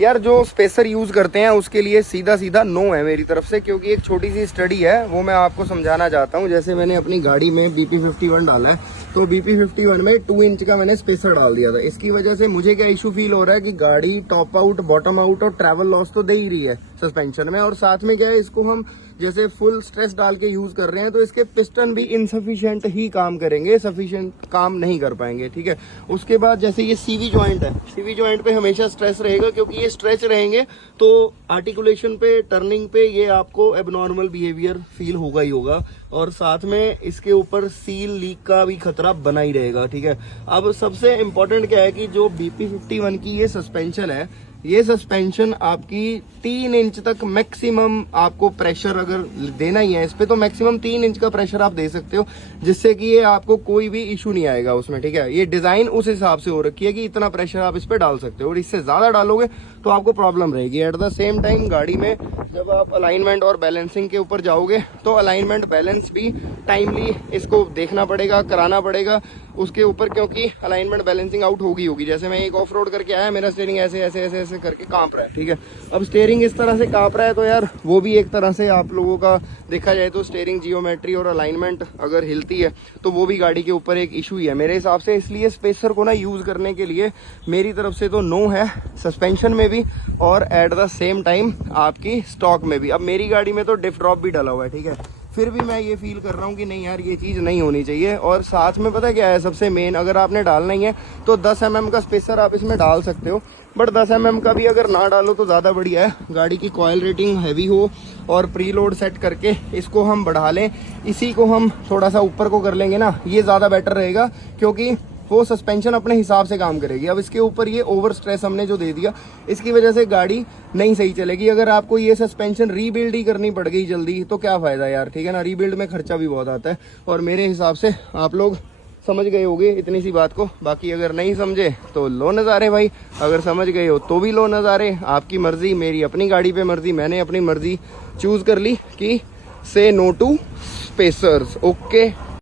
यार जो spacer use करते हैं उसके लिए सीधा सीधा नो है मेरी तरफ से, क्योंकि एक छोटी सी स्टडी है वो मैं आपको समझाना चाहता हूँ। जैसे मैंने अपनी गाड़ी में BP51 डाला है, तो BP51 में 2 इंच का मैंने स्पेसर डाल दिया था। इसकी वजह से मुझे क्या इशू फील हो रहा है कि गाड़ी टॉप आउट, बॉटम आउट और ट्रैवल लॉस तो दे ही रही है सस्पेंशन में, और साथ में क्या है, इसको हम जैसे फुल स्ट्रेस डाल के यूज कर रहे हैं तो इसके पिस्टन भी इनसफिशिएंट ही काम करेंगे, सफिशिएंट काम नहीं कर पाएंगे, ठीक है। उसके बाद जैसे ये सीवी जॉइंट है, सीवी जॉइंट पे हमेशा स्ट्रेस रहेगा, क्योंकि ये स्ट्रेच रहेंगे तो आर्टिकुलेशन पे, टर्निंग पे ये आपको एबनॉर्मल बिहेवियर फील होगा ही होगा, और साथ में इसके ऊपर सील लीक का भी खतरा बना ही रहेगा, ठीक है। अब सबसे इम्पोर्टेंट क्या है कि जो BP51 की ये सस्पेंशन है, ये सस्पेंशन आपकी 3 इंच तक मैक्सिमम आपको प्रेशर अगर देना ही है इस पे, तो मैक्सिमम 3 इंच का प्रेशर आप दे सकते हो, जिससे कि ये आपको कोई भी इशू नहीं आएगा उसमें, ठीक है। ये डिजाइन उस हिसाब से हो रखी है कि इतना प्रेशर आप इस पे डाल सकते हो, और इससे ज्यादा डालोगे तो आपको प्रॉब्लम रहेगी। एट द सेम टाइम गाड़ी में जब आप अलाइनमेंट और बैलेंसिंग के ऊपर जाओगे तो अलाइनमेंट बैलेंस भी टाइमली इसको देखना पड़ेगा, कराना पड़ेगा उसके ऊपर, क्योंकि अलाइनमेंट बैलेंसिंग आउट होगी। जैसे मैं एक ऑफ रोड करके आया, मेरा स्टीयरिंग ऐसे ऐसे ऐसे ऐसे करके कांप रहा है, ठीक है। अब स्टीयरिंग इस तरह से कांप रहा है तो यार वो भी एक तरह से आप लोगों का देखा जाए तो स्टीयरिंग जियोमेट्री और अलाइनमेंट अगर हिलती है तो वो भी गाड़ी के ऊपर एक इशू ही है मेरे हिसाब से। इसलिए स्पेसर को ना यूज करने के लिए मेरी तरफ से तो नो है, सस्पेंशन में भी और एट द सेम टाइम आपकी स्टॉक में भी। अब मेरी गाड़ी में तो डिफ ड्रॉप भी डला हुआ है, ठीक है, फिर भी मैं ये फील कर रहा हूँ कि नहीं यार ये चीज़ नहीं होनी चाहिए। और साथ में पता क्या है सबसे मेन, अगर आपने डालना ही है तो 10 mm का स्पेसर आप इसमें डाल सकते हो, बट 10 mm का भी अगर ना डालो तो ज़्यादा बढ़िया है। गाड़ी की कॉयल रेटिंग हैवी हो और प्री लोड सेट करके इसको हम बढ़ा लें, इसी को हम थोड़ा सा ऊपर को कर लेंगे ना, ये ज़्यादा बेटर रहेगा, क्योंकि वो सस्पेंशन अपने हिसाब से काम करेगी। अब इसके ऊपर ये ओवर स्ट्रेस हमने जो दे दिया, इसकी वजह से गाड़ी नहीं सही चलेगी। अगर आपको ये सस्पेंशन रीबिल्ड ही करनी पड़ गई जल्दी तो क्या फ़ायदा यार, ठीक है ना। रीबिल्ड में खर्चा भी बहुत आता है, और मेरे हिसाब से आप लोग समझ गए होंगे इतनी सी बात को। बाकी अगर नहीं समझे तो लो नज़ारे भाई, अगर समझ गए हो तो भी लो नज़ारे, आपकी मर्ज़ी। मेरी अपनी गाड़ी पे मर्ज़ी, मैंने अपनी मर्ज़ी चूज़ कर ली कि से नो टू स्पेसर्स। ओके।